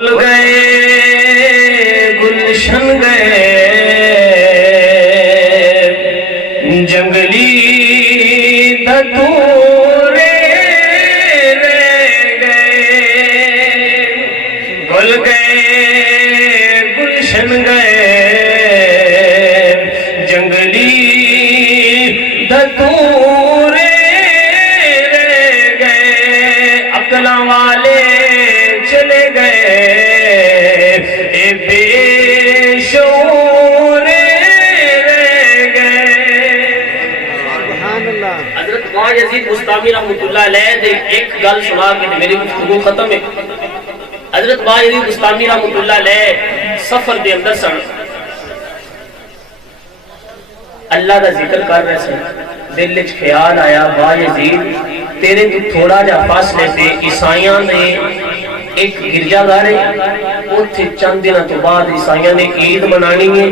گئے گلشن گئے جنگلی دھتورے رہ گئے گل گئے گلشن گئے جنگلی دھتورے رہ گئے عقلاں والے چلے گئے بے شعور رہ گئے۔ حضرت باجزید بستامی رحمۃ اللہ علیہ نے ایک گل سنا کے میری گفتگو ختم ہے۔ حضرت باجزید بستامی رحمۃ اللہ علیہ سفر دے اندر سن، اللہ دا ذکر کر رہے سن، دل وچ خیال آیا باجزید تیرے تو تھوڑا جا فاصلے تے عیسائیاں نے ایک گرجا گھر ہے، اوتھے چند دنوں تو بعد عیسائیاں نے عید منانی ہے،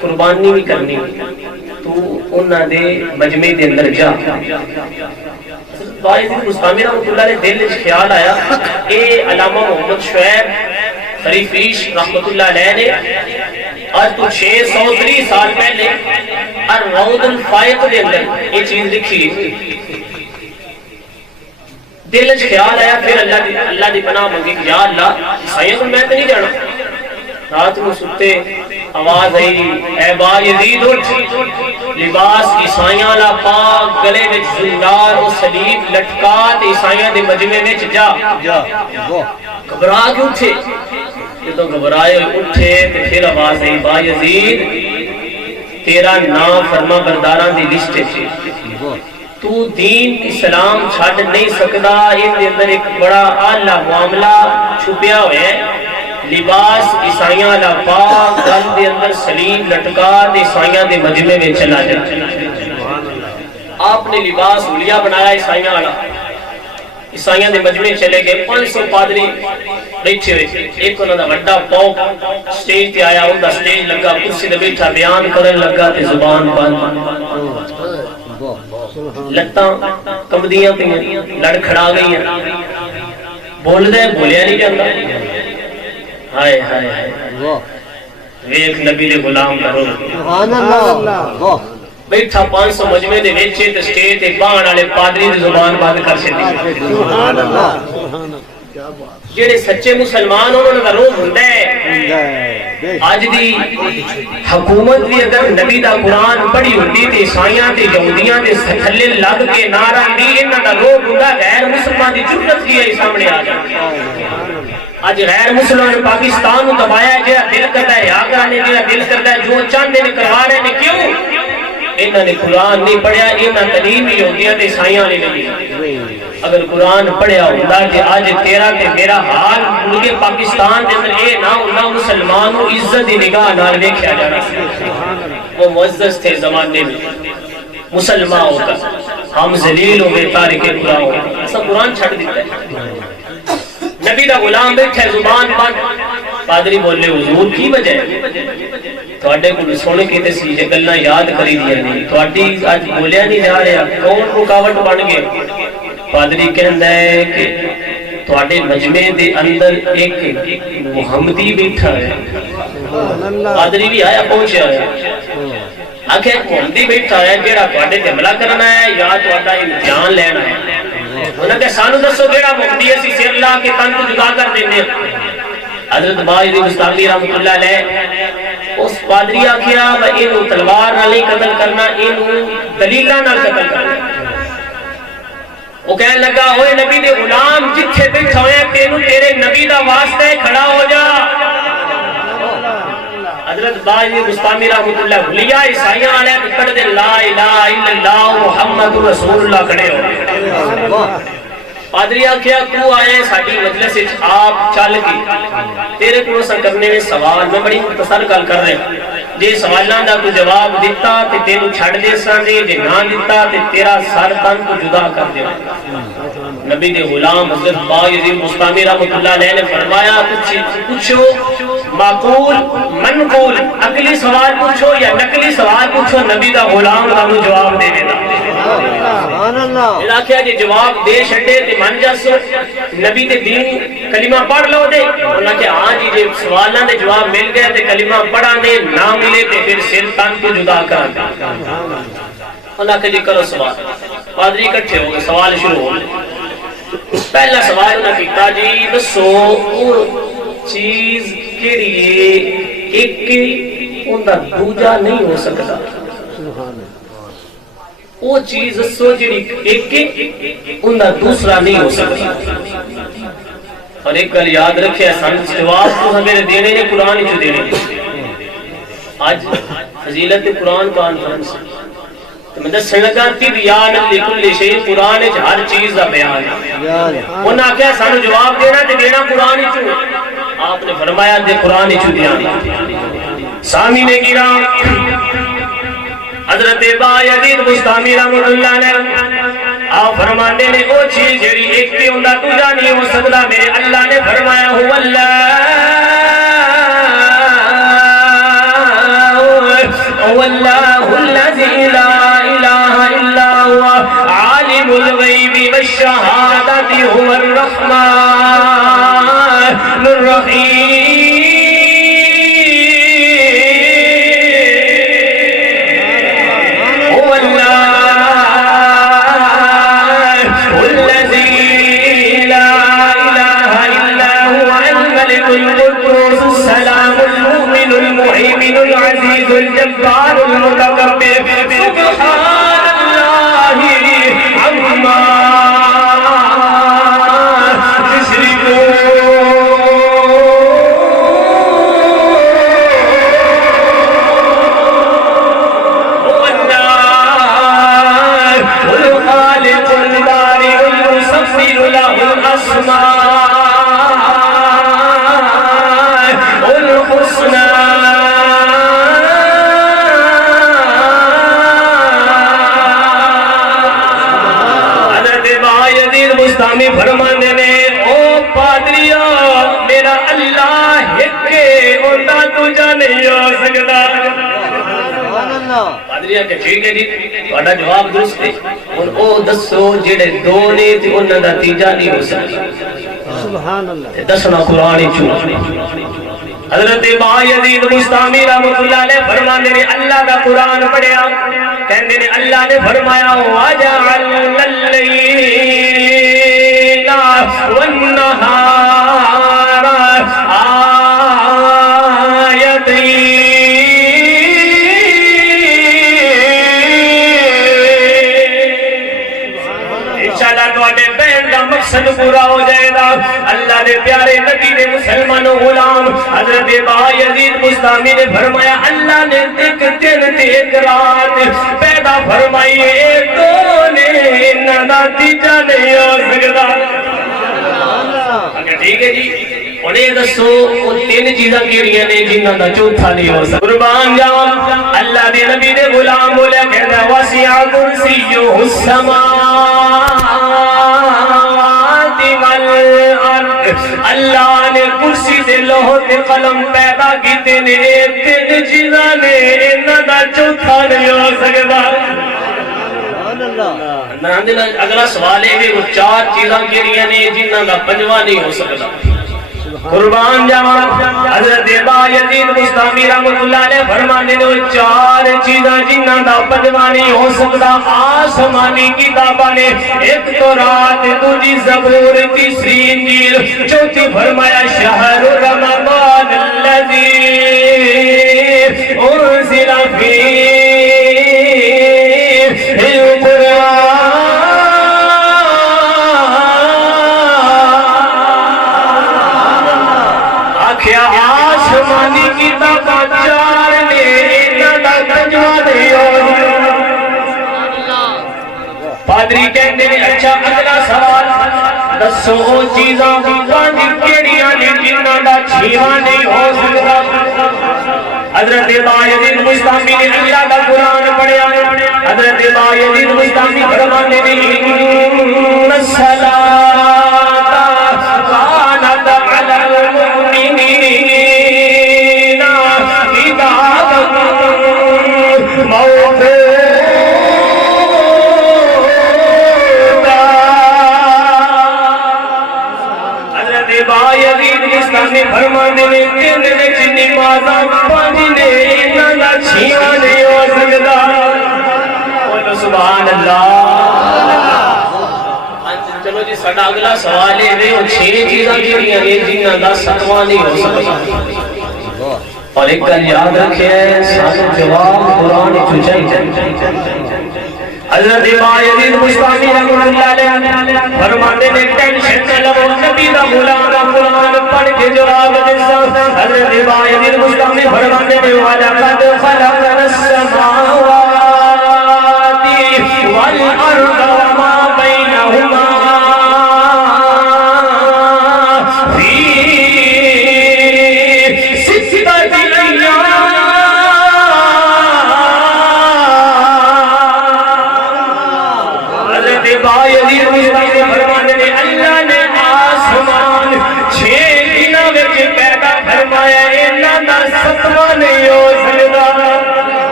قربانی بھی کرنی ہے، تو انہاں دے مجمع دے اندر جا۔ باجزید بستامی رحمۃ اللہ علیہ دل وچ خیال آیا اے علامہ محمد شعیب خریفیش رحمۃ اللہ علیہ نے آج تو 630 سال پہلے الروض الفائق دے اندر یہ چیز لکھی، دل وچ خیال آیا، پھر اللہ دی پناہ منگی کہ یا اللہ عیسائیوں کو میں تو نہیں جانا۔ رات کو ستے آواز آئی اے باجزید اٹھ، لباس عیسائیاں لا پاک، گلے وچ زنار و صلیب لٹکا تے عیسائیاں دے مجمع وچ جا۔ گھبرا کے اٹھے، جدوں گھبرائے اٹھے تے پھر آواز آئی باجزید تیرا نام فرما برداراں دی لسٹ وچ، تو دین اسلام چھڈ نہیں سکدا، اس دے اندر ایک بڑا اعلیٰ معاملہ چھپیا ہوا ہے۔ لباس عیسائیاں دا پاک، گل دے اندر صلیب لٹکا تے عیسائیاں دے مجمع میں چلا جا۔ آپ نے لباس حلیہ بنایا عیسائیاں والا، عیسائیاں دے مجمع چلے گئے، 500 پادری بیٹھے ہوئے، ایک انہاں دا وڈا پاؤ سٹیج تے آیا، اوندا سٹیج لگا، کرسی تے بیٹھا بیان کرن لگا تے زبان بند، لتاں کمدیاں پہ لڑ کھڑا گئی ہیں، بول دے بولیا نہیں جاتا۔ ہائے ہائے ہائے ویکھ نبی دے غلام دا روح، بیٹھا 500 مجمع دے وچ تے سٹیج تے باہن والے پادری دی زبان بند کر چھڈی۔ جڑے سچے مسلمان انہاں دا روح ہوندا ہے۔ آج دی حکومت بھی اگر نبی دا قرآن پڑھی ہوتی تے عیسائیاں تے یہودیاں تے تھلے لگ کے نعرہ دی انہاں دا روح ہوندا، غیر مسلمان دی جرأت کی ہے سامنے آ جاتی۔ آج غیر مسلمان پاکستان نوں دبایا جہاں دل کردا ہے، یا کرانے جہاں دل کردا ہے، جو چاہندے نے کروا رہے نے، کیوں؟ انہاں نے قرآن نہیں پڑھیا، انہاں تعلیم یہودیاں تے عیسائیاں نے نہیں۔ اگر قرآن پڑھیا ہوتا کہ آج تیرا تے میرا حال ملک پاکستان دے اندر اے نہ ہونا، مسلمان کو عزت دی نگاہ نال دیکھا جانا۔ وہ معزز تھے زمانے میں، مسلمان ہوتا، ہم ذلیل ہو گئے، تارک خدا ہو گئے، ایسا قرآن چھڑ دیتا ہے۔ نبی دا غلام بیٹھا ہے زبان بند، پادری بولے حضور کی وجہ ہے؟ تواڈے کول سن کے تے سی جے گلاں یاد کری دیا نہیں، تواڈی اج بولیا نہیں جا رہا، کون رکاوٹ بن گئے؟ پادری کہندا ہے کہ تواڈے مجمع دے اندر ایک محمدی بیٹھا ہے۔ پادری بھی آیا پہنچیا ہے، آکھے محمدی بیٹھا ہے جیڑا تواڈے تے حملہ کرنا ہے یا تواڈا امتحان لینا ہے؟ انہاں نے سانو دسو جیڑا محمدی اسی سر لا کے تن تو جدا کر دینے۔ حضرت باجزید بستامی رحمۃ اللہ علیہ اس پادری آکھیا اینو تلوار نال نہیں قتل کرنا، اینو دلیلاں نال قتل کرنا۔ وہ کہنے لگا اوے نبی دے غلام جتھے بیٹھا ہویا تینوں تیرے نبی دا واسطہ ہے، کھڑا ہو جا۔ حضرت باجزید بستامی رحمۃ اللہ علیہ عیسائیاں والے پڑھ دے لا الہ الا اللہ محمد رسول اللہ کھڑے ہو۔ پادری آکھیا تو آئے ساڈی مجلس وچ آپ چل کے تیرے کولوں سا کرنے میں سوال، میں بڑی مختصر گل کر رہا، جے سوالاں دا کوئی جواب دیتا تے تینوں چھڈ دے ساں، جے نہ دیتا تے تیرا سر تن تو جدا کر دیواں۔ نبی دے غلام حضرت باجزید بستامی رحمۃ اللہ علیہ نے فرمایا پوچھو معقول منقول عقلی سوال پوچھو یا نقلی سوال پوچھو، نبی دا غلام تانوں جواب دے دے گا۔ سبحان اللہ۔ جی جواب دے چھڈے تے من جس نبی دے دین کلمہ پڑھ لو دے سوالوں کے جواب مل گئے تے کلمہ پڑھا نے نہ ملے تے پھر سر تن کو جدا کر دیا انہاں کہ جی کرو سوال پادری اکٹھے ہو گئے سوال شروع ہو گئے پہلا سوال انہاں کیتا جی دسو وہ چیز کیڑی ہے ایک اوندا دوجا نہیں ہو سکتا وہ چیز دسو جڑی ایک اوندا دوسرا نہیں ہو سکتا اور ایک گل یاد رکھے سن جواب تو میرے دینے نے قرآن ہی دینے آج فضیلت قرآن کانفرنس تو میں دسن لگا تبیان لکل شیء قرآن وچ ہر چیز دا بیان ہے انہاں کہا سانو جواب دینا تے دینا قرآن وچ آپ نے فرمایا دے قرآن وچ دینا سامعین کرام حضرت با یزید بستامی رحمۃ اللہ نے آپ فرماتے نے وہ چیز جڑی ایک کے ہوندا دوجا نہیں ہو سکتا میرے اللہ نے فرمایا هو اللہ الذی لا الہ الا هو عالم الغیب والشہادۃ هو الرحمن الرحیم الجبار المتكبر سبحان الله عما يشركون هو الله الخالق البارئ المصور له الاسماء الحسنى مستامی فرمانے نے او پادریا میرا اللہ ہکے ہوتا تجھا نہیں ہو سکتا پادریا کہ ٹھیک ہے جی تھوڑا جواب درست ہے اور او دسو جڑے دو نے تے انہاں دا تیجا نہیں ہو سکتا سبحان اللہ دسنا قرآن چوں حضرت با یزید بستامی رحمۃ اللہ علیہ فرمانے نے اللہ کا قرآن پڑھیا کہندے نے اللہ نے فرمایا وَجَعَلْنَا اللَّيْلَ وَالنَّهَارَ مقصد پورا ہو جائے گا اللہ نے پیارے نبی نے مسلمانوں غلام حضرت با یزید بستامی نے فرمایا اللہ نے ایک دن تے ایک رات پیدا فرمائی تو نے نہ تیجا نہیں ہو سکتا اگر ٹھیک ہے جی انہیں دسو ان تین چیزاں کیڑیاں نے جنہاں دا چوتھا نہیں ہو سکتا قربان جاؤں اللہ دے نبی نے غلام بولیا کہنا وسع کرسیہ السماوات والارض اللہ نے کرسی تے لوح تے قلم پیدا کیتے نے تین چیزاں نے انہاں دا چوتھا نہیں ہو سکتا اگلا سوال ہے کہ وہ چار چیزاں کیڑیاں نے جنہاں دا پنجواں نہیں ہو سکتا قربان جاواں حضرت با یزید بستامی رحمۃ اللہ علیہ فرمانے نے چار چیزاں جنہاں دا پنجواں نہیں ہو سکتا آسمانی کتاباں نے ایک تورات دوسری زبور تیسری انجیل چوتھی فرمایا شہر رمضان الذی انزل فیہ آسمانی کتاباں چار نے انہاں دا پنجواں نہیں ہو سکتا پادری کہندے نے اچھا اگلا سوال دسو او چیزاں پانچ کیڑیاں نے جنہاں دا چھواں نہیں ہو سکتا حضرت با یزید بستامی نے اللہ کا قرآن پڑھیا حضرت با یزید بستامی فرماتے نے ان الصلاۃ کانت علی المؤمنین حضرت با یزید بستامی فرماندے نے دن وچ نمازاں پنج نے انہاں دا چھیواں نہیں ہو سکدا بولو سبحان اللہ چلو جی ساڈا اگلا سوال ہے وہ 6 چیزاں جڑیاں نے جنہاں دا 7واں نہیں ہو سکدا اور ایک گل یاد رکھے سانو جواب قرآن چ چاہیے حضرت یزید بستامی رحمۃ اللہ علیہ فرماتے نے ٹینشن نہ لو نبی دا غلام قرآن پڑھ کے جواب دیتا حضرت یزید بستامی فرماتے نے وَلَقَدْ خَلَقْنَا السَّمَاوَاتِ وَالْأَرْضَ وَمَا بَيْنَهُمَا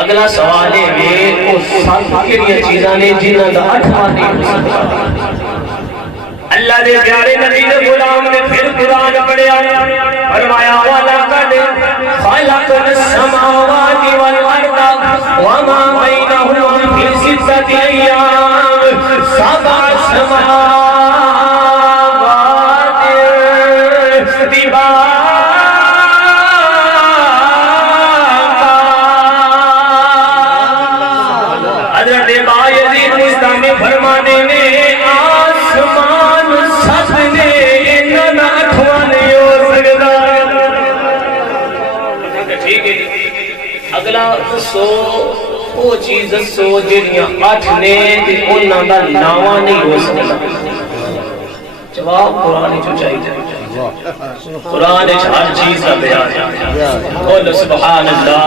اگلا سوال ہے وہ سات کیڑیاں چیزاں نے جنہاں دا 8واں نہیں ہو سکدا اللہ دے پیارے نبی دے غلام نے پھر قرآن پڑھیا فرمایا وَلَقَدْ خَلَقْنَا السَّمَاوَاتِ وَالْأَرْضَ وَمَا بَيْنَهُمَا فِي 6 أَيَّامٍ 7 سماوات طِبَاقًا فرمانے میں آسمان سب نے انہاں 8واں نہیں ہو سکدا ٹھیک ہے اگلا سو وہ چیز سو جڑیاں 8 نے تے انہاں دا 9واں نہیں ہو سکدا جواب قرآن چ چاہیے قرآن ہر چیز کا بیان ہے بولو سبحان اللہ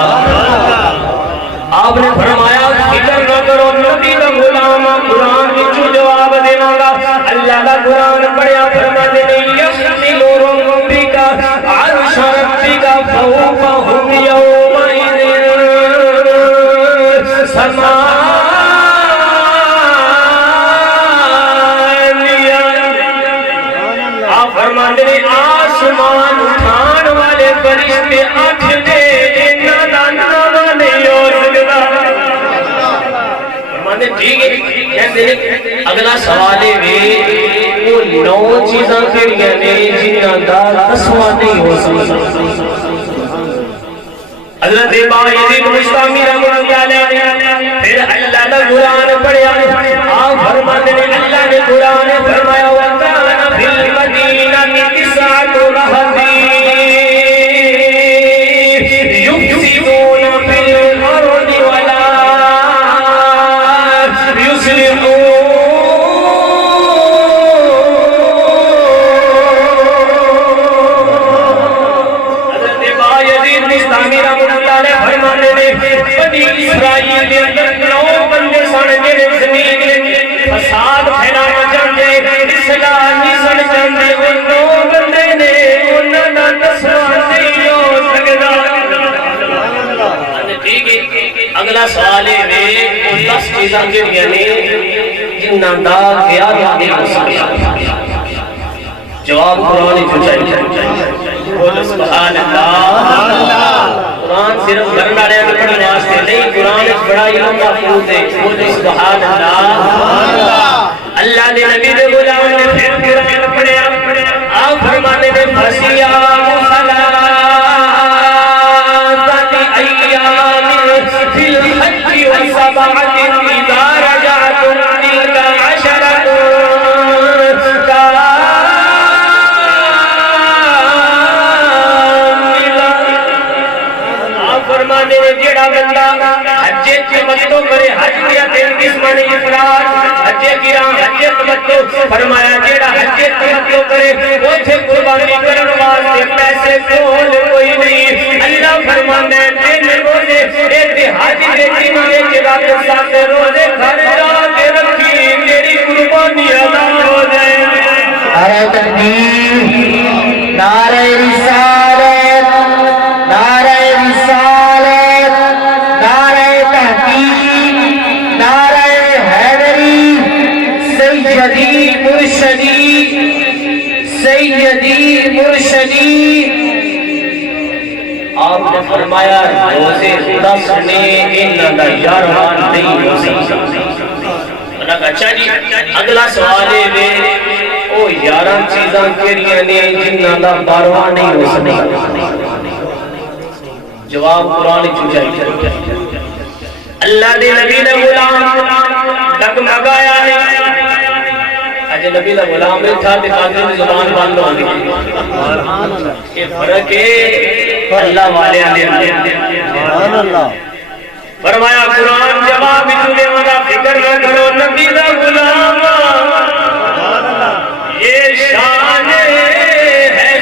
آپ نے فرمایا فکر نہ کرو نبی دا غلام قرآن وچ جواب دیواں گا اللہ دا قرآن پڑھیا فرماتے نے یحمل ربک عرش ربک فوقهم یومئذ ثمانیہ آپ فرماتے نے آسمان اٹھان والے فرشتے 8 نے انہاں دا نام نہیں ہو سکدا ٹھیک ہے اگلا سوال ہے وہ 9 چیزاں کیڑیاں نے جنہاں دا 10واں نہیں ہو سکدا حضرت یزید بستامی رحمۃ اللہ علیہ پھر اللہ نے قرآن پڑھیا آپ فرماتے ہیں اللہ نے قرآن فرمایا وَكَانَ فِي الْمَدِينَةِ 9 رَهْطٍ يُفْسِدُونَ فِي الْأَرْضِ وَلَا اسرائیل کے اندر 9 بندے سن جڑے زمین فساد پھیلانا چاہتے اصلاح نہیں سن چاہتے وہ 9 بندے نے انہاں دا 10واں نہیں ہو سکدا ٹھیک ہے اگلا سوال ہے وہ 10 چیزاں جڑیاں نے جنہاں دا 11واں نہیں ہو سکدا جواب قرآن ہی چاہیے بولو سبحان اللہ قرآن صرف گھر والے پڑھنے واسطے نہیں قرآن بڑا علم محفوظ ہے بولو سبحان اللہ اللہ نے نبی دے غلام نے پھر قرآن پڑھیا آپ فرماتے ہیں فصیام ثلاثۃ ایام فی الحج وسبعۃ اذا رجعتم تلک عشرۃ فرمانے نے جیڑا بندہ حج تمتو کرے حج دیا 33 معنی افراد حج کرام حج تمتو فرمایا جیڑا حج تمتو کرے اوتھے قربانی کرن واسطے پیسے کول کوئی نہیں اللہ فرمانے دن روزے اے حج دے دن وچ رات سات روزے گھر جا کے رکھی تیری قربانی ادا ہو جائے نعرہ تکبیر نعرہ رسالت نعرہ رسالت نعرہ تحقیق نعرہ حیدری سیدی مرشدی سیدی مرشدی، آپ نے فرمایا روزے 10 نے انہاں دا یاروان نہیں ہو سکتا۔ اچھا جی اگلا سوال ہے او 11 چیزاں کیڑیاں نے جنہاں دا باروان نہیں ہو سکتا؟ جواب قرآن چوچائی اللہ دے نبی نے غلام ڈگمگایا ہے، اج نبی دا غلام تھا تے قادر دی زبان بند ہو گئی۔ یہ فرق ہے اللہ والے دے سبحان اللہ۔ فرمایا قرآن جواب تجھے مدا فکر نہ کرو نبی دا غلام، یہ شان ہے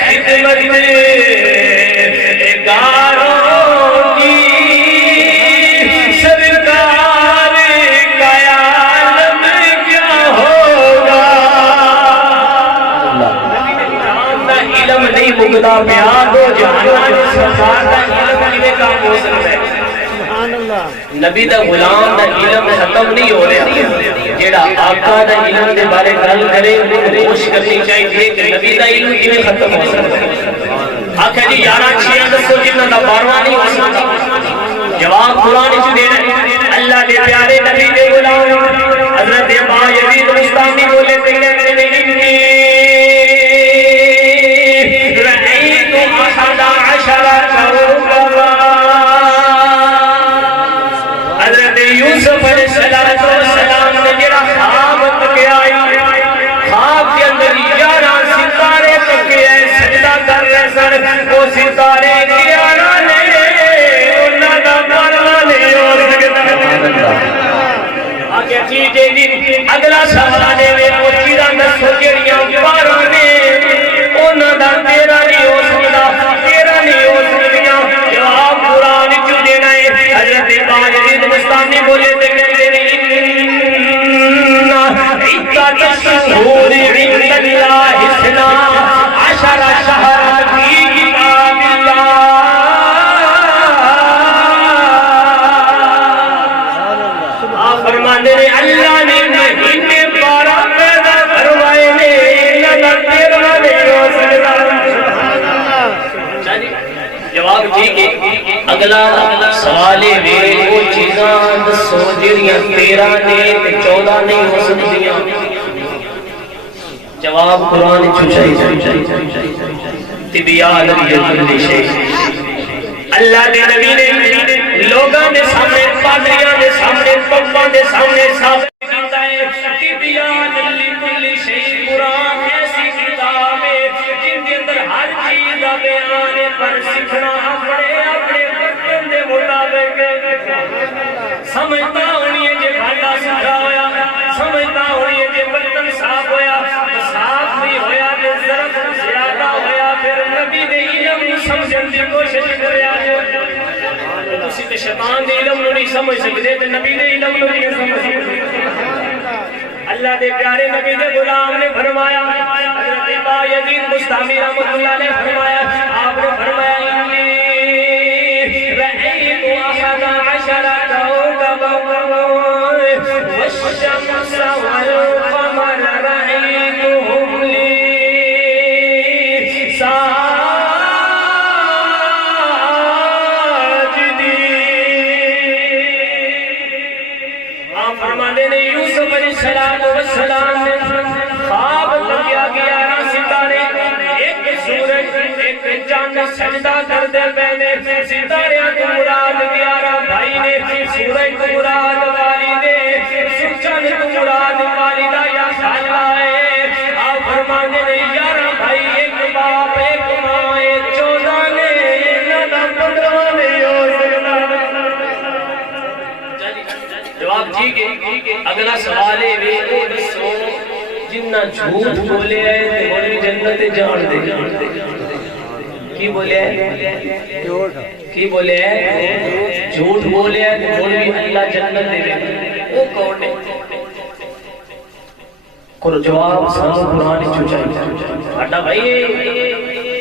خدمت گاروں کی، سرکار کا عالم کیا ہوگا۔ علم نہیں مقدہ بیان ہو جہاں سرکار کا علم کیویں کام ہو سکتا ہے؟ نبی دا غلام دا علم ختم نہیں ہو رہا، جیڑا آقا دا علم دے بارے گل کرے کوشش کرنی چاہیے کہ نبی دا علم کیویں ختم ہو سکتا ہے۔ آخر جی 11 چیزاں دسو جنہاں دا 12واں نہیں ہو سکتا؟ جواب قرآن وچ دے رہے اللہ دے پیارے نبی دے غلام حضرت ابا یزید بستامی بولے تے کہتے ہیں رأیت 11 کوكبا، حضرت یوسف علیہ السلام نے جڑا خواب تک آئی، خواب کے اندر 11 ستارے تک آئے سجدہ کر رہے سن، وہ ستارے 11 نے انہاں دا بارواں نہیں ہو سکتا۔ آگے چیزیں جی اگلا سوال ہے وہ چیزاں دسو جڑیاں 12 نے انہاں دا 13 نہیں ہو سکتا، 13 نہیں ہو سکتیاں۔ جواب قرآن چ دینا ہے حضرت باجید مستانی بولے تے کہتے ہیں عدت الشہور عند اللہ 12 شہر فی کتاب اللہ۔ آپ فرماتے ہیں اللہ نے مہینے 12 پیدا کروائے نے، اللہ 13 نہیں ہو سکتا۔ جواب ٹھیک ہے۔ اگلا سوال ہے وہ چیزاں دسو جڑیاں 13 نے تے 14 نہیں ہو سکتیاں؟ جواب قرآن چوچائی تبیان لکل شیء۔ اللہ دے نبی نے لوگاں دے سامنے، پادریاں دے سامنے، پپاں دے سامنے ثابت کیتا ہے تبیان لکل شیء۔ قرآن ایسی کتاب ہے جن کے اندر ہر چیز دا بیان ہے، پر سیکھنا اپنے برتن دے مطابق سمجھتا ہونی ہے جے بھانڈا سکھا ہویا، سمجھتا ہونی ہے جے برتن صاف ہویا، صاف نہیں ہویا جے ظرف زیادہ ہویا، پھر نبی دے علم سمجھن دی کوشش کریا جے تسی تے شیطان دے علم نو نہیں سمجھ سکدے تے نبی دے علم نو نہیں سمجھ سکدے۔ اللہ دے پیارے نبی دے غلام نے فرمایا، حضرت ابا یزید بستامی رحمۃ اللہ نے فرمایا، آپ نے فرمایا رأیت 11 کوكبا والشمس والقمر رأيتهم لي ساجدين۔ آپ فرماتے ہیں یوسف علیہ السلام نے خواب لگیا 11 ستارے، ایک سورج ایک چاند سجدہ کرتے پہنے، ستاریاں کو مراد 11 بھائی نے، سورج کو مراد والد ہے، چاند کو مراد والدہ یا خالہ ہے۔ آپ فرماتے ہیں 11 بھائی ایک باپ ایک ماں، 14 نے انہاں دا 15 نہیں ہو سکتا۔ جواب ٹھیک ہے۔ اگلا سوال ہے وہ دسو جنہ جھوٹ بولے ہے تے جنت جان دے۔ کی بولے ہے؟ کی بولے ہے؟ جھوٹ بولے ہے تے بھی اللہ جنت دے۔ وہ کون ہے؟ کرو جواب سانو قرآن چوچائی اڈا بھائی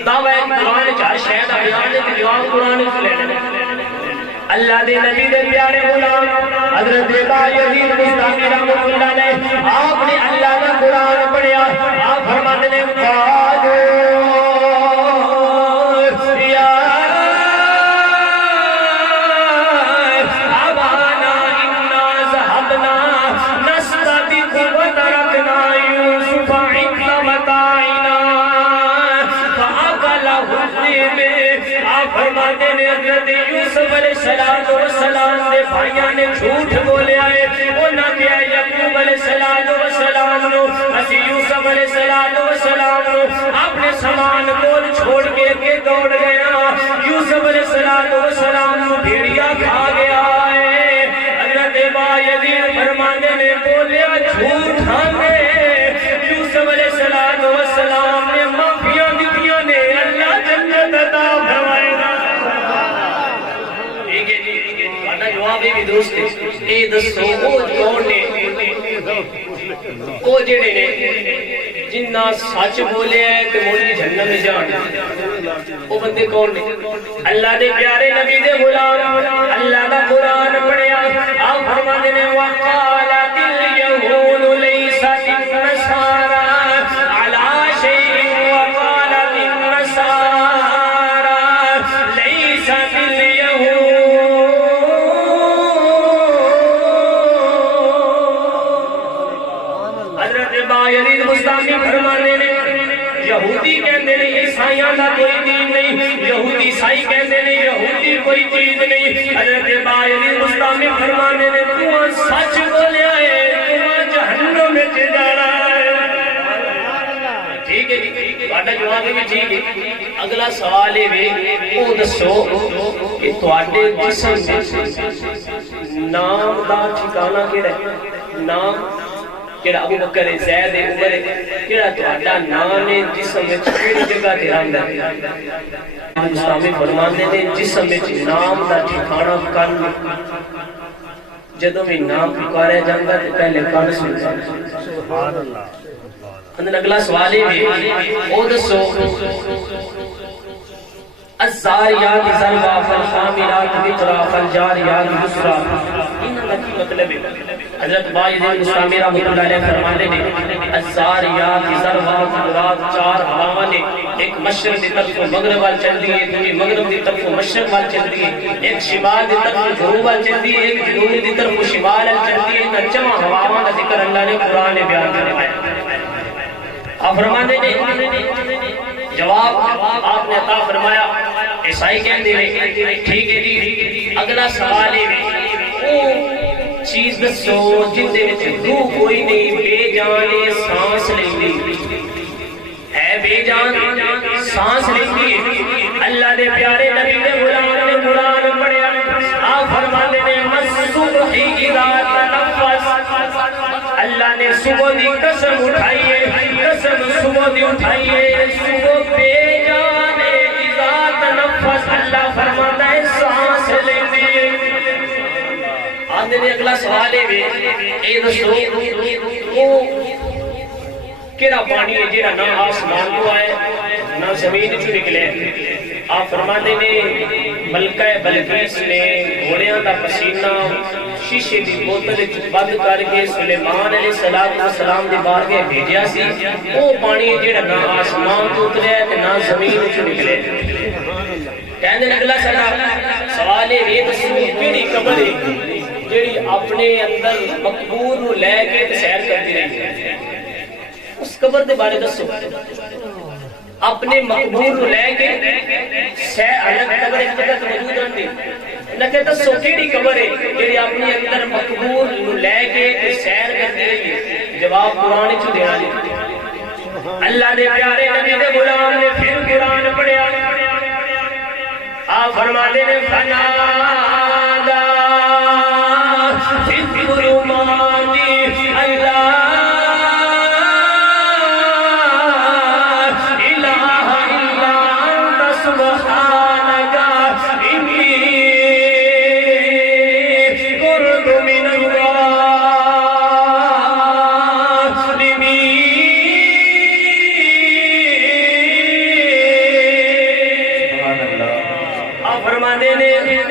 دعوی قرآن چاہ شہد بیان ہے کہ جواب قرآن سے لینے۔ اللہ دے نبی دے پیارے غلام حضرت ابا یزید بستامی رحمۃ اللہ نے آپ نے اللہ کا قرآن پڑھیا، آپ فرماتے ہیں علیہ السلام دے بھائیاں نے جھوٹ بولیا ہے انہاں کہا یعقوب علیہ السلام نو اسی یوسف علیہ السلام نو اپنے سامان کول چھوڑ کے اگے دوڑ گیا یوسف علیہ السلام نو بھیڑیا کھا گیا ہے حضرت بایزید فرماندے نے بولیا جھوٹ کھانے یوسف علیہ السلام نے معافیاں دتیاں نے اللہ جنت عطا فرمائے گا ٹھیک ہے جی بڑا جواب بھی درست ہے اے دسو او کون نے او جڑے نے جنہ سچ بولے ہے تے موڑی جنت میں جان او بندے کون نے اللہ دے پیارے نبی دے غلام اللہ دا قرآن پڑھیا آپ فرماندے نے وقالت الیہود لیست النصارى على شيء وقالت النصارى ليست اليہود حضرت بایزید بستامی فرمانے نے یہودی کہندے نے عیسائیاں دا کوئی دین نہیں یہودی عیسائی کہندے نے یہودی کوئی چیز نہیں حضرت بایزید بستامی فرمانے نے تو سچ بولیا ہے تو جہنم میں جانا ہے ٹھیک ہے جی تہاڈا جواب بھی ٹھیک ہے اگلا سوال ہے او دسو کہ تہاڈے جسم نام دا ٹھکانہ کیڑا ہے نام کیڑا ابو بکر ہے زید ہے عمر ہے کیڑا تہاڈا نام ہے جسم وچ کیڑی جگہ تے رہندا ہے اسلامی فرماندے نے جسم وچ نام دا ٹھکانہ کن جدوں بھی نام پکاریا جاندا تے پہلے کن سندا سبحان اللہ اندر اگلا سوال ہے او دسو الزاریات ذروا فالحاملات وقرا فالجاریات یسرا انہاں دا کی مطلب ہے حضرت بایزید بستامی رحمۃ اللہ علیہ فرماتے ہیں الزاریات ذروا مراد چار ہواواں نے ایک مشرق کی طرف مغرب وال چلتی ہے دوسری مغرب کی طرف مشرق وال چلتی ہے ایک شمال کی طرف جنوب وال چلتی ہے ایک جنوب کی طرف شمال وال چلتی ہے ان جمع ہواواں کا ذکر اللہ نے قرآن میں بیان فرمایا آپ فرماتے ہیں جواب آپ نے عطا فرمایا عیسائی کہندے نے ٹھیک ہے جی اگلا سوال ہے او چیز دسو جن دے وچ روح کوئی نہیں بے جان سانس لیندی ہے بے جان سانس لیندی ہے اللہ دے پیارے نبی دے غلام نے قرآن پڑھیا آپ فرماتے ہیں الصبح اذا تنفس اللہ نے صبح دی قسم اٹھائی ہے قسم صبح دی اٹھائی ہے صبح بے جان اذا تنفس اللہ فرماتا ہے سانس لیندی ہے آندے نے اگلا سوال ہے اے دسو او کیڑا پانی ہے جیڑا نہ آسمان تو آئے نہ زمین چ نکلے آپ فرماتے نے ملکہ بلقیس نے گھوڑیاں دا پسینہ شیشے دی بوتل وچ بند کر کے سلیمان علیہ السلام دی بارگاہ بھیجیا سی او پانی جیڑا نہ آسمان تو اتریا تے نہ زمین چ نکلے کہندے نے اگلا سوال ہے دسو کیڑی قبر ہے جیڑی اپنے اندر مقبور نو لے کے سیر کرتی رہی اس قبر دے بارے دسو اپنے مقبور نو لے کے الگ قبر ایک جگہ موجود رہندی لکھے دسو کیڑی قبر ہے جیڑی اپنے اندر مقبور نو لے کے سیر کرتی رہی جواب قرآن وچ دینا جی اللہ دے پیارے نبی دے غلام نے پھر قرآن پڑھیا آپ فرماتے نے فنادا فی الظلمات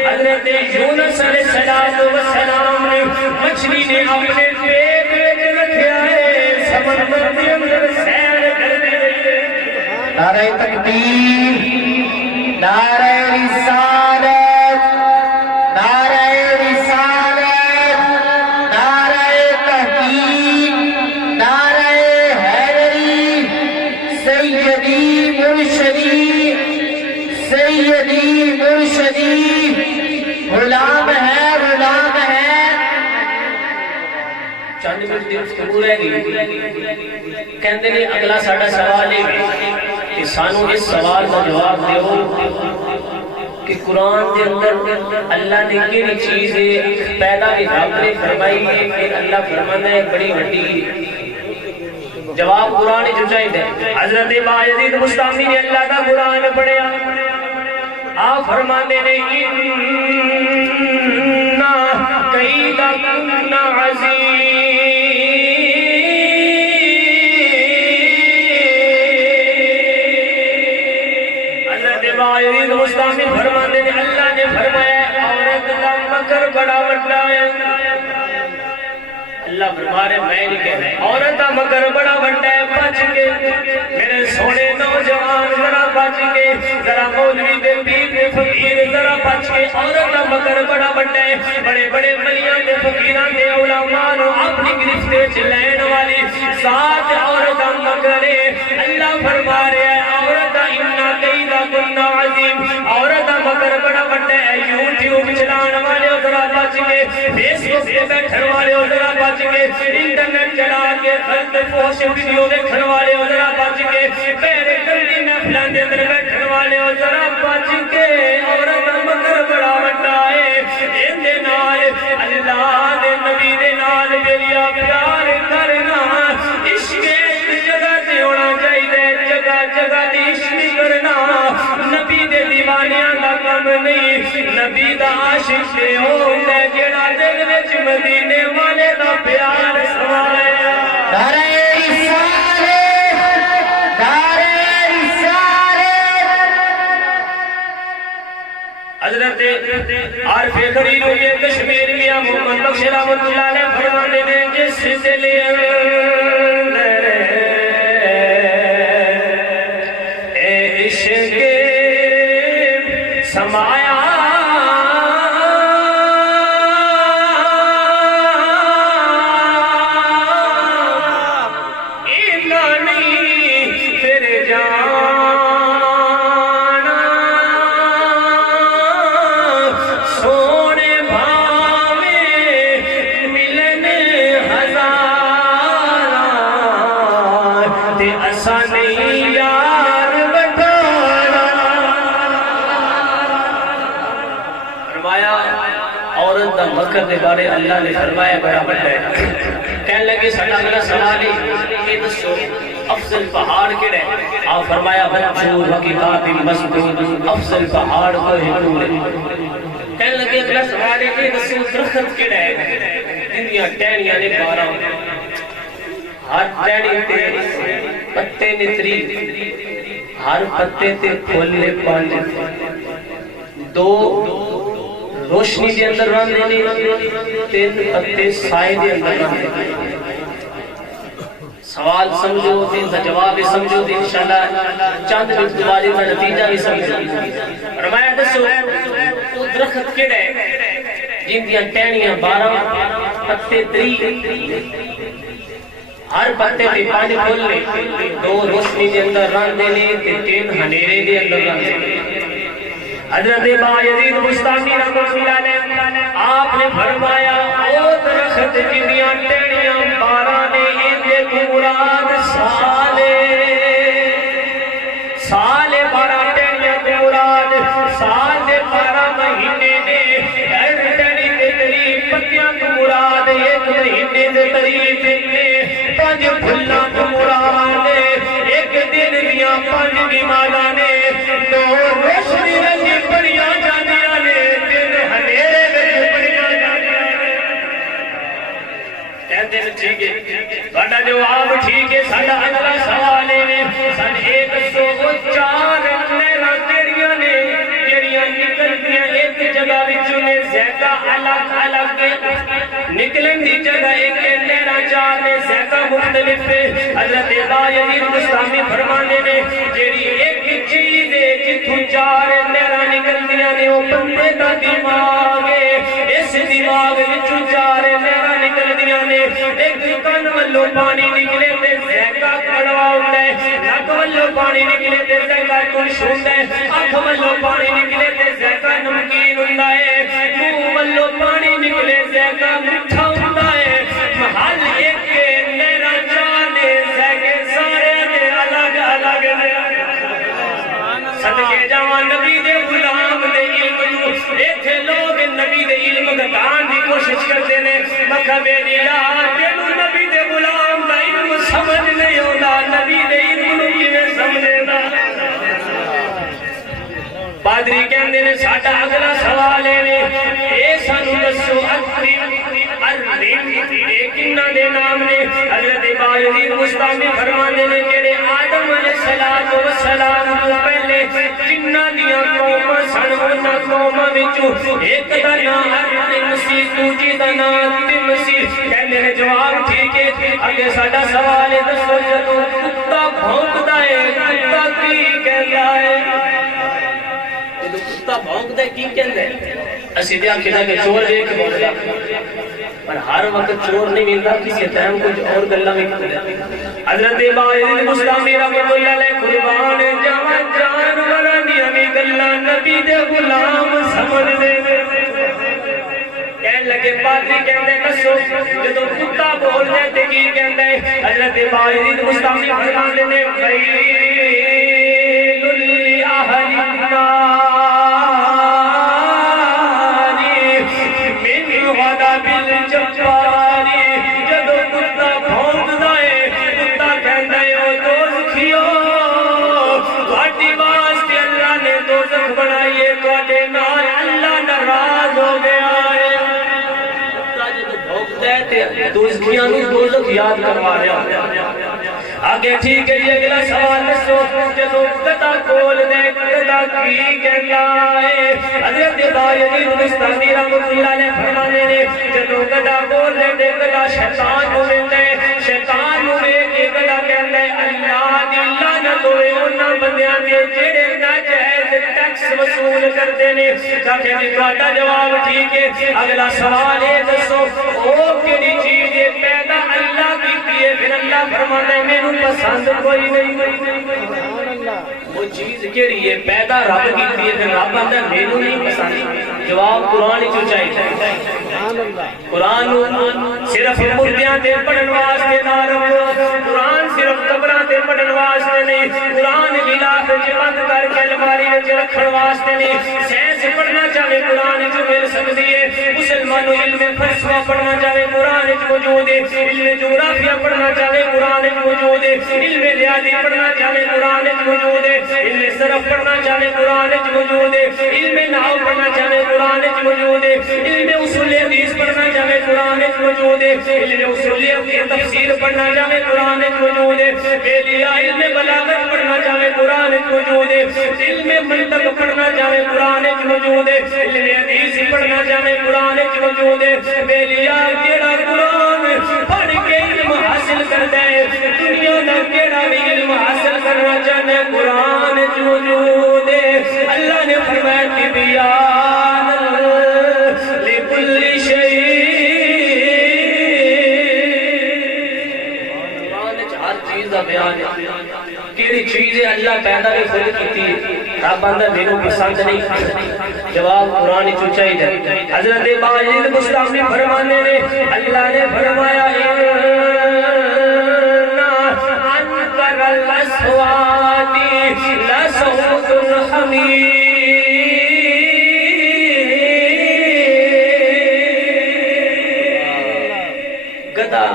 اللہ یونس علیہ السلام نے مچھلی نے اپنے پیٹ وچ رکھیا ہے سمندر دے اندر سیر کرتے رہے نعرہ تکبیر نعرہ رسالت نعرہ رسالت نعرہ تحقیق نعرہ حیدری سیدی مرشدی سیدی مرشدی غلام ہے غلام ہے چند منٹ دی گفتگو رہ گئی کہندے نے اگلا ساڈا سوال ہے کہ سانو اس سوال کا جواب دیو کہ قرآن کے اندر اللہ نے کیڑی چیز پیدا بھی رب نے فرمائی ہے کہ اللہ فرمانا ہے بڑی وڈی جواب قرآن جو چاہیے حضرت بايزيد بسطامی نے اللہ کا قرآن پڑھیا آپ فرمانے نے اِنَّا كَيْدَكُنَّ عَزِيزٌ بايزيد بسطامی فرمانے نے اللہ نے فرمایا عورت کا مکر بڑا بڑا ہے اللہ فرما رہے میں نہیں کہہ رہا عورت کا مکر بڑا بڑا ہے بچ کے میرے سونے نوجوان ذرا بچ کے ذرا مولوی دے پیر دے فقیر ذرا بچ کے عورت کا مکر بڑا بڑا ہے بڑے بڑے ولیاں دے فقیراں دے علماء نو اپنی گرفت وچ لین والی ذات عورت کا مکر ہے اللہ فرما رہے ہیں عورت اِنَّا كَيْدَكُنَّ عَظِيمٌ عورت کا مکر بڑا بڑا ہے یوٹیوب چلان والے ذرا بچ کے فیس بک پہ بیٹھن والے ذرا بچ کے انٹرنیٹ چلا کے غلط فحش ویڈیو دیکھن والے ذرا بچ کے پیر گلی محفلاں دے اندر بیٹھن والے ذرا بچ کے عورت دا مکر بڑا بڑا ہے ان دے نال اللہ دے نبی دے نال میرا پیار کرنا عشق جگہ تے ہونا چاہیے جگہ جگہ تے عشق کرنا نبی دے دیوانیاں دا کم نہیں نبی دا عاشق تے ہوندا ہے جڑا دل وچ مدینے والے دا پیار سمایا دارے رسالے حضرت عارف خلیل ہوئے کشمیر میاں محمد بخش رحمت اللہ علیہ فرمانے نے جس دل اندر اے عشق سمایا مکر دے بارے اللہ نے فرمایا بڑا بڑا ہے کہنے لگے ساڈا اگلا سوال ہے کہ دسو افضل پہاڑ کیڑا ہے آپ فرمایا منصور حقیقات مسدود افضل پہاڑ کوئی ہے کہنے لگے اگلا سوال ہے کہ دسو درخت کیڑا ہے جن دیاں ٹہنیاں نے 12 ہر ٹہنی تے پتے نے 3 ہر پتے تے پھول نے 5 2 روشنی دے اندر رہنے نے 3 پتے سائے دے اندر رہنے سوال سمجھو دین کا جواب سمجھو دین انشاءاللہ چند منٹ دواری کا نتیجہ بھی سمجھو فرمایا دسو وہ درخت کیڑا ہے جن دیاں ٹہنیاں 12 پتے 3 ہر پتے تے 5 پھول نے 2 روشنی دے اندر رہنے نے 3 ہنیرے دے اندر رہنے حضرت بايزيد بسطامی رحمت اللہ نے آپ نے فرمایا او درخت جنیاں ٹہنیاں 12 نے ان دے مراد سالے 12 ٹہنیاں دے مراد سال دے 12 مہینے نے ہر ٹہنی دے قریب پتیاں دے مراد 1 مہینے دے قریب نے 5 پھلاں دے مراد 1 دن دیاں 5 نمازاں نے 2 روشنی بڑیاں جانیاں نے 3 ہنیرے میں بڑیاں جانیاں نے کہتے ہیں ٹھیک ہے ساڈا جواب ٹھیک ہے ساڈا اگلا سوال ہے سن 104 نہراں کیڑیاں نے جڑیاں نکلدیاں ایک جگہ وچوں نے ذائقہ الگ الگ نکلن دی جگہ ایک نہراں 4 نے ذائقہ مختلف ہے حضرت بايزيد بسطامی فرمانے نے جڑی ایک چیز ہے جتھوں 4 نہراں نکلدیاں نے او بندے دا دماغ ہے اس دماغ وچوں 4 نہراں نکلدیاں نے ایک کن والوں پانی نکلے تے ذائقہ کڑوا ہوندا ہے نک والوں پانی نکلے تے ذائقہ کلش ہوندا ہے اکھ والوں پانی نکلے تے ذائقہ نمکین ہوندا ہے صدقے جاواں نبی دے غلام دے علم تو ایتھے لوگ نبی دے علم گھٹان دی کوشش کرتے نے مکہ بیلیا تینوں نبی دے غلام دا علم سمجھ نہیں ہوندا نبی دے علم نوں کیویں سمجھے گا پادری کہندے نے ساڈا اگلا سوال ہے اے سانو دسو کنہ دے نام نے حضرت باجدید مستعمی فرمانے نے جڑے آدم علیہ السلام تو پہلے جنہ دیاں قوم سن انہاں قوماں وچوں ایک دا نام مسیح دوجی دا نام مسیح کہندے نے جواب ٹھیک ہے اگے ساڈا سوال ہے دسو جدوں کتا بھونکدا ہے کتا کی کہندا ہے جدوں کتا بھونکدا ہے کی کہندا ہے اسی تے آکھدا کہ چور ویکھ بولدا پر ہر وقت چور نہیں ملتا کسی ٹائم کچھ اور گلاں بھی کردا حضرت باجدید مستعمی رحمۃ اللہ علیہ قربان جاواں جانوراں دیاں وی گلاں نبی دے غلام سمجھ دے کہن لگے پادری کہندے دسو جدوں کتا بولدا تے کی کہندا ہے حضرت باجدید مستعمی فرماندے نے ویل لأہل النار جدو کتا بھونکدا ہے کتا کہندا ہے او دوزخیو تہاڈی واسطے اللہ نے دوزخ بنائی ہے تہاڈے نال اللہ ناراض ہو گیا ہے کتا جدو بھونکدا ہے تے دوزخیاں نوں دوزخ یاد کروا رہا ہے آگے ٹھیک ہے یہ اگلا سوال دسو جدو کتا کول دے کتا کی کہندا ہے حضرت باجدید مستعمی رحمۃ اللہ علیہ فرمانے نے جدو کتا کول دے کتا شیطان نوں ملدا ہے شیطان نوں ویکھ کے کتا کہندا ہے اللہ دی لعنت ہوئے انہاں بندیاں تے جڑے ناجائز ٹیکس وصول کردے نے تاکہ تہاڈا جواب ٹھیک ہے اگلا سوال ہے دسو او کیڑی چیز ہے پیدا اللہ کیتی ہے پھر اللہ فرماتا ہے مینوں پسند کوئی نہیں وہ چیز کیڑی ہے پیدا رب کیتی ہے پھر رب آندا مینوں نہیں پسند جواب قرآن وچ چاہیے قرآن صرف مردیاں تے پڑھن واسطے نہ رکھو قرآن صرف قبراں تے پڑھن واسطے نہیں قرآن غلاف وچ بند کر کے الماری وچ رکھن واسطے نہیں سائنس پڑھنا چاہے قرآن وچ مل سکتی ہے مسلمان علم فلسفہ پڑھنا چاہے قرآن وچ موجود ہے علم جغرافیہ پڑھنا چاہے قرآن وچ موجود ہے علم ریاضی پڑھنا چاہے قرآن وچ موجود ہے علم صرف پڑھنا چاہے قرآن وچ موجود ہے علم نحو پڑھنا چاہے قرآن وچ موجود ہے علم اصول حدیث پڑھنا چاہے قرآن وچ موجود ہے علم اصول کی تفسیر پڑھنا چاہے قرآن وچ موجود ہے علم بلاغت پڑھنا چاہے قرآن وچ موجود ہے علم منطق پڑھنا چاہے قرآن وچ موجود ہے علم حدیث پڑھنا چاہے قرآن وچ موجود ہے بیلیا کیڑا قرآن پڑھ کے علم حاصل کردا ہے دنیا دا کیڑا بھی علم حاصل کرنا چاہے قرآن وچ موجود ہے اللہ نے فرمایا کہ بیان لکل شیء قرآن وچ ہر چیز دا بیان ہے کیڑی چیز ہے اللہ پیدا بھی خود کیتی ہے رب آندا مینوں پسند نہیں جواب قرآن وچ چاہیے حضرت باجدید مستعمی فرمانے نے اللہ نے فرمایا انکر الاصوات لصوت الحمیر گدا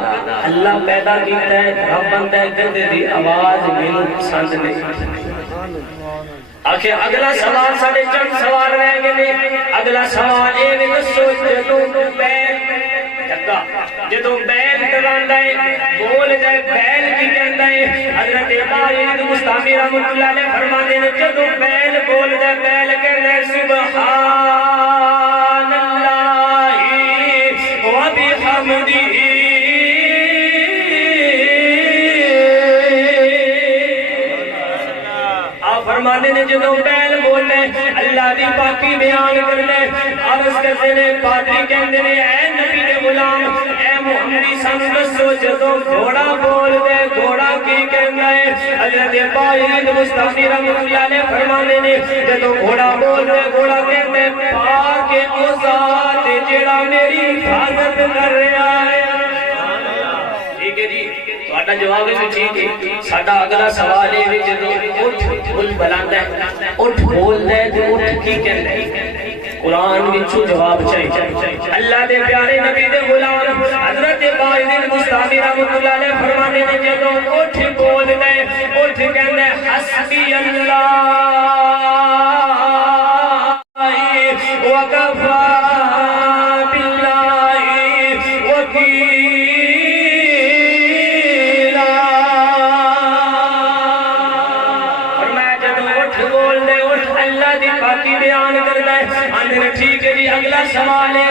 اللہ پیدا کیتا ہے رب بندہ ہے گدے دی آواز مینوں پسند نہیں آخر اگلا سوال ساڑھے چند سوال رہ گئے اگلا سوال اے بھی دسو جدوں بیل ڈراندا ہے بول جائے بیل کی کہندا ہے حضرت باجدید مستعمی رحمۃ اللہ علیہ فرماتے ہیں جدوں بیل بول جائے بیل کہندا ہے سبحان اللہ و بحمدہ فرمانے نے جدوں بیل بولنے اللہ دی پاکی بیان کرنے عرض کرتے نے پادری کہندے نے اے نبی دے غلام اے محمدی سانو دسو جدوں گھوڑا بول دے گھوڑا کی کہندا ہے حضرت باجدید مستعمی رحمۃ اللہ علیہ فرمانے نے جدوں گھوڑا بول دے گھوڑا کہندے پاک او ذات جڑا میری حفاظت کر رہا ہے ٹھیک ہے جی تہاڈا جواب ہے ٹھیک ہے ساڈا اگلا سوال ہے جدوں اٹھ بول بلاندا ہے اٹھ بولدا ہے تے اٹھ کی کہندا ہے قرآن وچوں جواب چاہیے اللہ دے پیارے نبی دے غلام حضرت باعزید مستعفی رحمۃ اللہ علیہ فرماتے ہیں جدوں اٹھ بولدا ہے اٹھ کہندا ہے حسبی اللہ وکفا ٹھیک ہے جی اگلا سوال ہے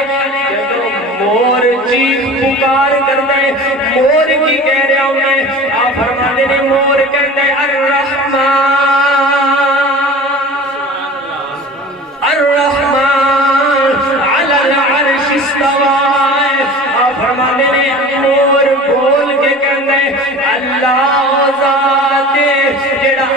مور چیخ پکار کرتا ہے مور کی کہہ رہا ہوں میں آپ فرماتے ہیں مور کہتا ہے الرحمن علی العرش استوى آپ فرماتے ہیں مور بول کے کہتا ہے اللہ ذات جڑا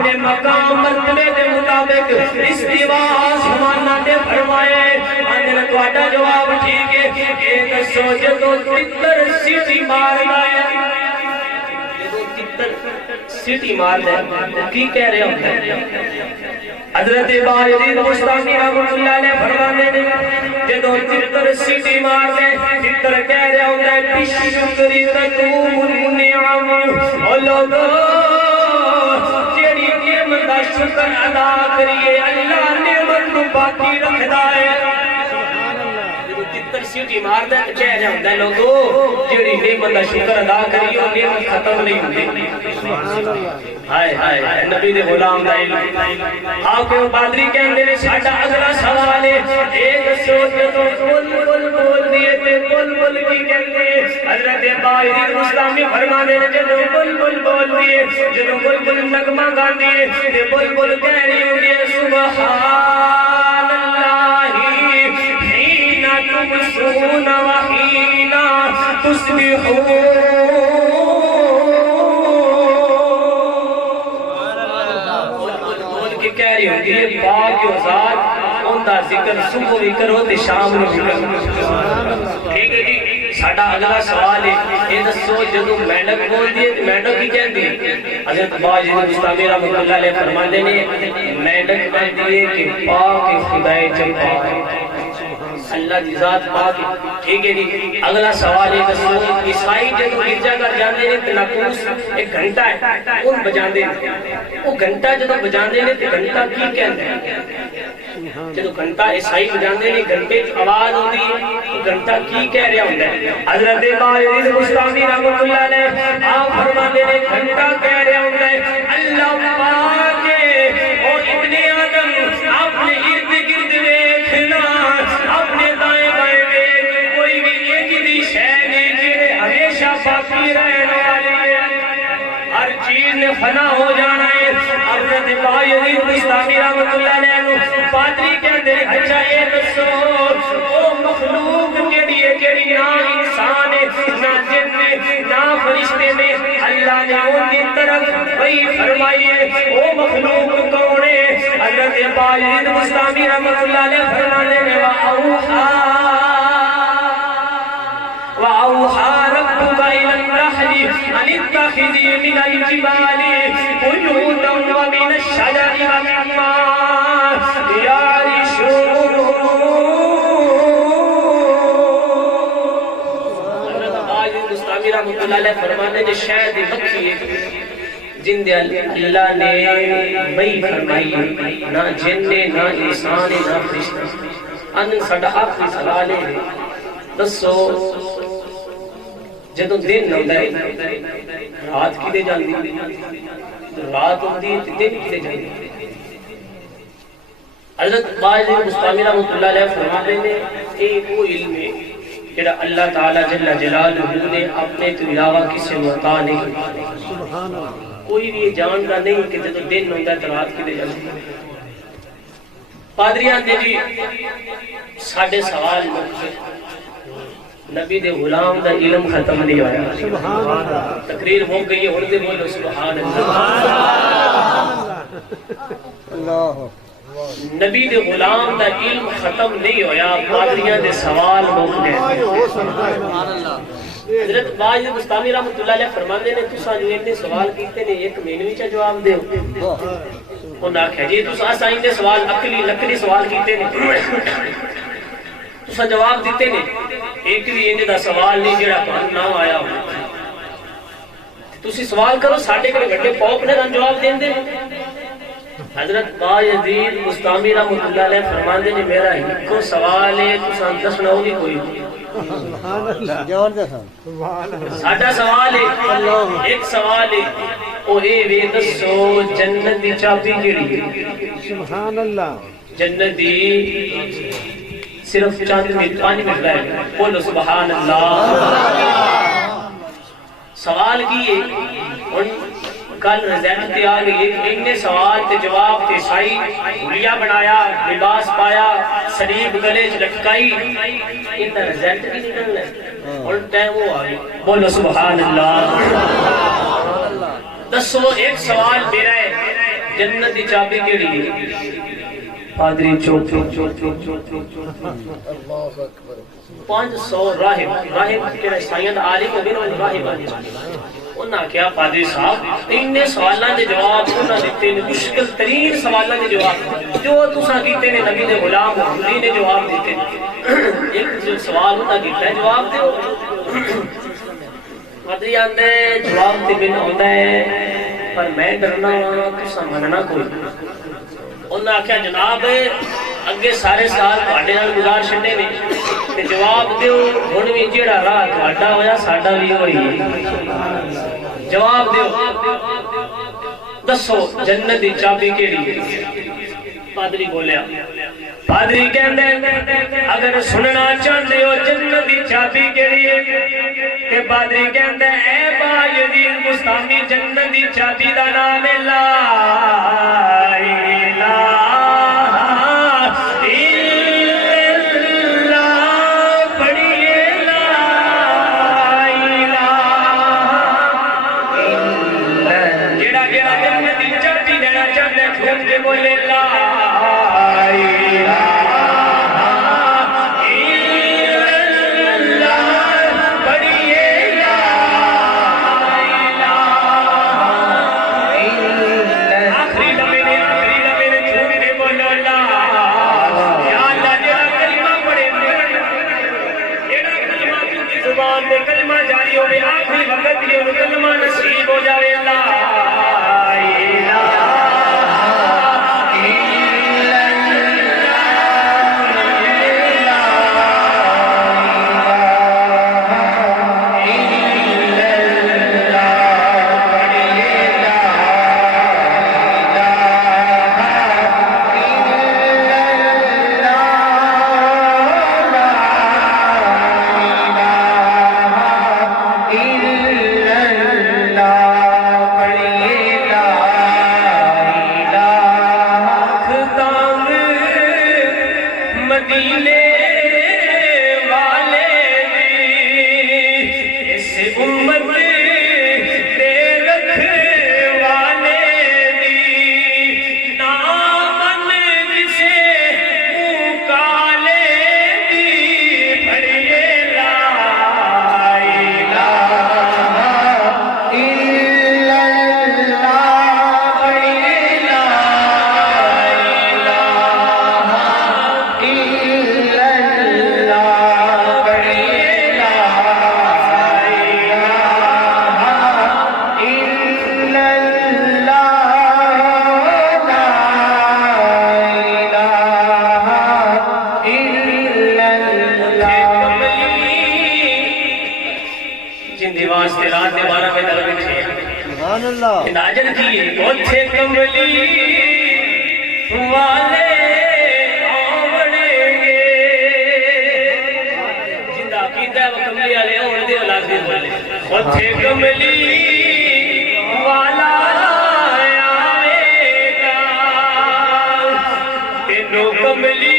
اپنے مقام مرتبے کے مطابق استوا آسمانہ نے فرمائے اندر تہاڈا جواب ٹھیک ہے ایک سوچ تو تتر سیٹی مارنا ہے جدوں تتر سیٹی مارنا ہے کی کہہ رہے ہوتے حضرت باعزید مستعفی رحمۃ اللہ علیہ فرماتے ہیں جدوں تتر سیٹی مارنا ہے تتر کہہ رہے ہوتا ہے بشکری تتوب النعم او لوگو شکر ادا کریے اللہ نعمت کو باقی رکھدا ہے جدوں تتر سیٹی ماردا ہے کہہ رہا ہوندا ہے لوگو جڑی نعمت دا شکر ادا کریے او نعمت ختم نہیں ہوندی ہائے ہائے نبی دے غلام دا علم حاکم بادری کہندے نے ساڈا اگلا سوال ہے ایک سوچ تو بول دیے تے بول کی کہندے حضرت باعزید مستعفی فرماندے نے جدوں بول دیے جدوں بل نغمہ گاندی ہے تے بل کہہ رہی ہوندی ہے سبحان اللہ حین تمسون وحین تصبحون کہہ رہی ہوگی یہ پاک و ذات ان دا ذکر صبح بھی کرو تے شام نو بھی کرو ٹھیک ہے جی ساڈا اگلا سوال ہے یہ دسو جدوں مینڈک بولدی ہے تے مینڈک کی کہندی ہے حضرت باعزید مستعفی رحمۃ اللہ علیہ فرماندے نے مینڈک کہندی ہے کہ پاک خدائے چمپا اللہ دی ذات پاک ٹھیک ہے جی اگلا سوال ہے دسو عیسائی جدوں گرجا گھر جاندے نے تے ناقوس ایک گھنٹہ ہے اون بجاندے نے وہ گھنٹہ جدوں بجاندے نے تے گھنٹہ کی کہندے ہیں جدوں گھنٹہ عیسائی بجاندے نے گھنٹے دی آواز ہوندی ہے وہ گھنٹہ کی کہہ رہا ہوندا ہے حضرت باعزید مستعفی رحمۃ اللہ علیہ آپ فرماندے نے گھنٹہ کہہ رہا ہوندا ہے اللہ پاک او ابن آدم اپنے ارد گرد دیکھنا اپنے دائیں بائیں دیکھ کوئی بھی ایک دی شے نہیں جڑے ہمیشہ باقی رہنے والی ہے ہر چیز نے فنا ہو جانا ہے حضرت باعزید مستعفی رحمۃ اللہ علیہ پادری کہندے اچھا یہ دسو او مخلوق کیڑی ہے کیڑی نہ انسان ہے نہ جن ہے نہ فرشتے نے اللہ نے ان کی طرف وہی فرمائی ہے او مخلوق کون ہے حضرت باعزید مستعفی رحمۃ اللہ علیہ فرمانے میں وَأَوْحَى رَبُّكَ إِلَى النَّحْلِ أَنِ اتَّخِذِي مِنَ الْجِبَالِ بُيُوتًا وَمِنَ الشَّجَرِ وَمِمَّا يَعْرِشُونَ حضرت باعزید مستعفی رحمۃ اللہ علیہ فرمانے جو شاید مکھی ہے جن دے اللہ نے وہی فرمائی نہ جن نے نہ انسان نہ فرشتہ ان ساڈا آخری سوال ہے دسو جدوں دن ہوندا ہے رات کدے جاندی رات ہوندی تے دن کدے جاندی حضرت باعزید مستعفی رحمۃ اللہ علیہ فرماتے ہیں کہ وہ علم ہے جڑا اللہ تعالی جل جلالہ نے اپنے تو علاوہ کسی کو عطا نہیں کیا کوئی بھی یہ جانتا نہیں کہ جدوں دن ہوندا ہے تے رات کدے جاندی پادریاں دے جی ساڈے سوال نبی دے غلام دا علم ختم نہیں ہویا تقریر ہو گئی ہے ہن دے بولو سبحان اللہ نبی دے غلام دا علم ختم نہیں ہویا پادریاں دے سوال ہو گئے حضرت باج بستامی رحمۃ اللہ علیہ فرماندے نے تساں جو اتنے سوال کیتے نے ایک مہینے وچ جواب دیو انہاں آکھیا جی تساں اساں دے سوال عقلی لکڑی سوال کیتے نے تساں جواب دیتے نے ایک بھی انج دا سوال نہیں جڑا تہاڈے نہ آیا ہو تسی سوال کرو ساڈے کول گڈے پوپ نے جواب دیندے حضرت باجدید بستامی رحمۃ اللہ علیہ فرماندے نے میرا ایک سوال ہے تساں دسنا نہیں کوئی ساڈا سوال ہے ایک سوال ہے او اے وی دسو جنت دی چابی کیڑی ہے سبحان اللہ جنت دی صرف چند منٹ 5 منٹ لگے بولو سبحان اللہ سوال کی ہے کل رزلٹ تے آ گئی اتنے سوال تے جواب تے سائی گڑیا بنایا لباس پایا شریف گلے چ لٹکائی اندا رزلٹ بھی نکلنا اور ٹائم وہ آ گئی بولو سبحان اللہ دسو ایک سوال میرا ہے جنت دی چابی کیڑی ہے پادری چوک چوک چوک چوک چوک چوک اللہ اکبر 500 راہب کہڑا عیسائیاں دا عالم ہو گئے نا راہب انہاں کیا پادری صاحب اننے سوالاں دے جواب انہاں دیتے نے مشکل ترین سوالاں دے جواب جو تساں کیتے نے نبی دے غلام محمدی نے جواب دیتے ایک سوال انہاں کیتا ہے جواب دیو پادری آندے جواب تے بن ہوندا ہے پر میں ڈرنا ہاں تساں مننا کوئی انہاں آکھیا جناب اگے سارے سال تہاڈے نال گزار چھڈے نے تے جواب دیو ہن وی جیڑا راہ تہاڈا ہویا ساڈا وی ہوئی جواب دیو دسو جنت دی چابی کیڑی ہے پادری بولیا پادری کہندے اگر سننا چاہندے ہو جنت دی چابی کیڑی ہے تے پادری کہندے اے باجدید بستامی جنت دی چابی دا نام ہے لا بولے لا الہ الا اللہ پڑھیے لا الہ الا آخری لمحے چھوڑ کے بولو لا یا اللہ جڑا کلمہ پڑھے جڑا کلمہ کی زبان میں کلمہ جاری ہوے آخری وقت یہ کلمہ نصیب ہو جاوے لا ناجر کی اوتھے کملی والے آوڑیں گے جندہ کیتا ہے وہ کملی والے آوڑ دے اولاد دے بولے اوتھے کملی والا آوے گا تینو کملی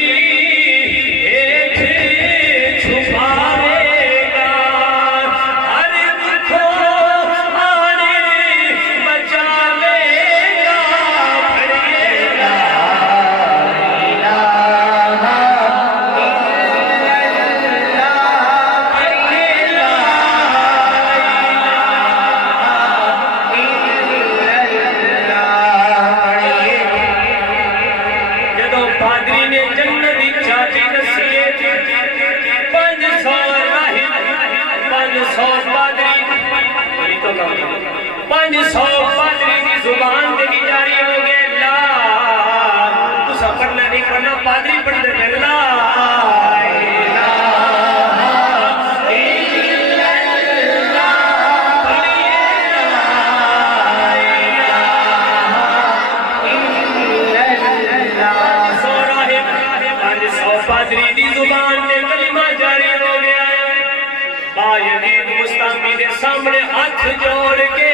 سامنے ہاتھ جوڑ کے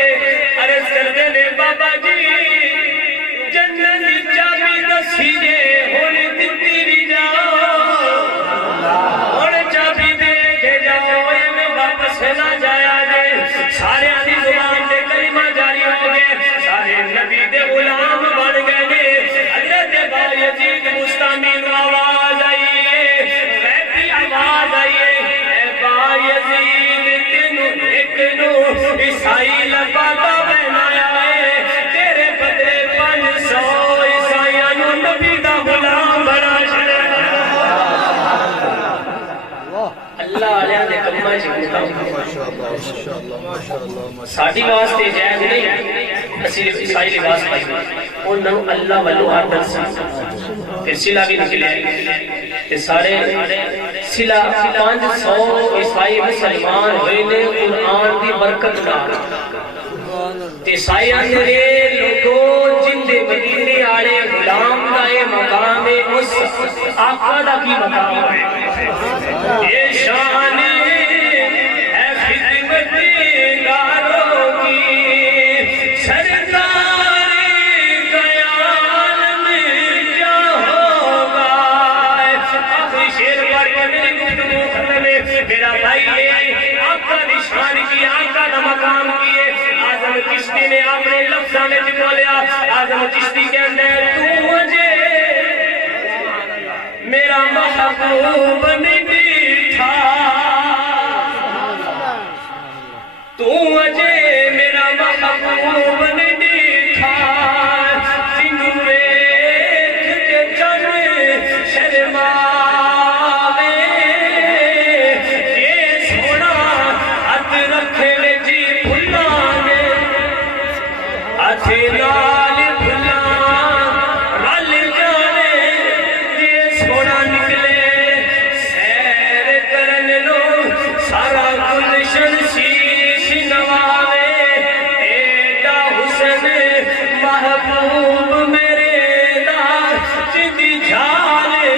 عرض کردے نے بابا جی جنت دی چابی دسی جے ہن دتی بھی جاؤ ہن چابی دے کے جاؤ میں واپس نہ جایا جے سارے دی زبان تے کلمہ جاری ہو گئے سارے نبی دے غلام بن گئے حضرت بایزید مستمی نو آواز آئی ہے آواز آئی ہے بایزید تینو ایک نو عیسائی لباتا بنایا ہے تیرے بدلے 500 عیسائیاں نو نبی دا غلام بنا چھڑا اللہ علیہ دے کلمہ چکتا ساڑھی واسطے جائز نہیں اسی عیسائی لباس پائی انہوں اللہ والو آردن سے پھر سلہ بھی نکلے کہ سارے سلہ 500 عیسائی مسلمان ہوئے نے قرآن دی برکت دا عیسائی اندرے لوگوں جن دے مدینے آڑے غلام دائے مقام اس آقا دا کی مقام ہے یہ شان ہے خدمت داروں کی سرکار قیال میں کیا ہوگا آخری شیر پر میری گفتگو ختم ہے میرا بھائی ہے آقا دی شان کی آقا دا مقام کیے آزم چشتی نے اپنے لفظہ میں بولیا آزم چشتی کے اندر تو مجھے میرا محبوب نہیں تھا تو مجھے میرا محبوب نہیں تھا جن ریکھ کے چڑھ شرماوے یہ سونا ہاتھ رکھے جی بھلانے ہاتھ لال بھلا رل جانے یہ سونا نکلے سیر کرن لو سارا گلشن شیش نوالے ایڈا حسن محبوب میرے دا جدی جھالے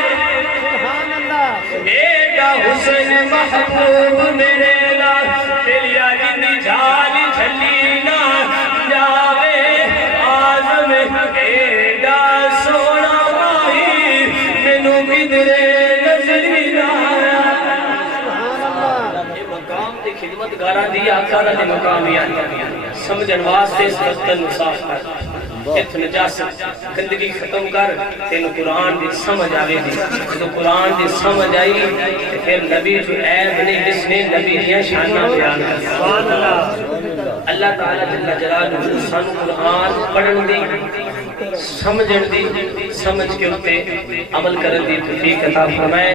ایڈا حسن محبوب میرے دا تیلیا جدی جھال جھلی نہ جاوے آزم ایڈا سونا ماہی مینو کدرے نظری آیا مقام دی خدمت گارا دی آقا دا دی مقام ہی آیا سمجھن واسطے اس برتن صاف کر ات نجاست گندگی ختم کر تینو قرآن دی سمجھ آوے دی تو قرآن دی سمجھ آئی پھر نبی جو عیب نہیں جس نے نبی دیا شانہ بیان کر اللہ تعالیٰ جل جلالہ سانو قرآن پڑھن دی سمجھن دی سمجھ کے اتے عمل کرن دی توفیق عطا فرمائے